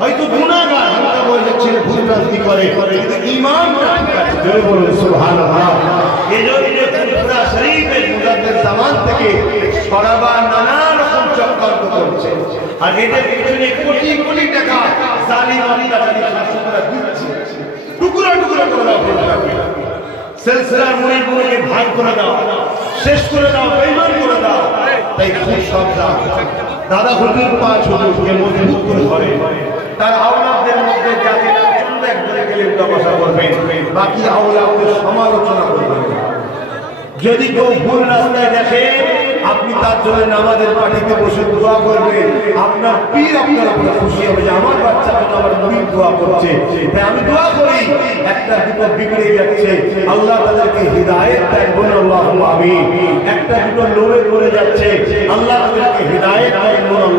হয়তো গুণাগার বলেছেন ভুল ভ্রান্তি করে, কিন্তু টুকরো টুকরো করে করে দাও। শেষ করে দাও করে দাও। সাবধান। দাদা হুজুর পাঁচ হুজুরকে মজবুত বাকি আওলাদদের সমালোচনা করবেন। যদি কেউ ভুল রাস্তায় দেখে, আপনি তার জন্য নামাজের পাঠিতে বসে দোয়া করবেন। আপনার পীর আপনার উপরে খুশি হবে যে আমার বাচ্চা যেন আমার মুরিদ দোয়া করছে। তাই আমি দোয়া করি, একটা দুটো বিগড়ে যাচ্ছে। আল্লাহ তাদেরকে হৃদায়ত দেন বলুন আল্লাহ আমি একটা দুটো লোভে পড়ে যাচ্ছে। আল্লাহ তাদেরকে হৃদায়ত দেন বলুন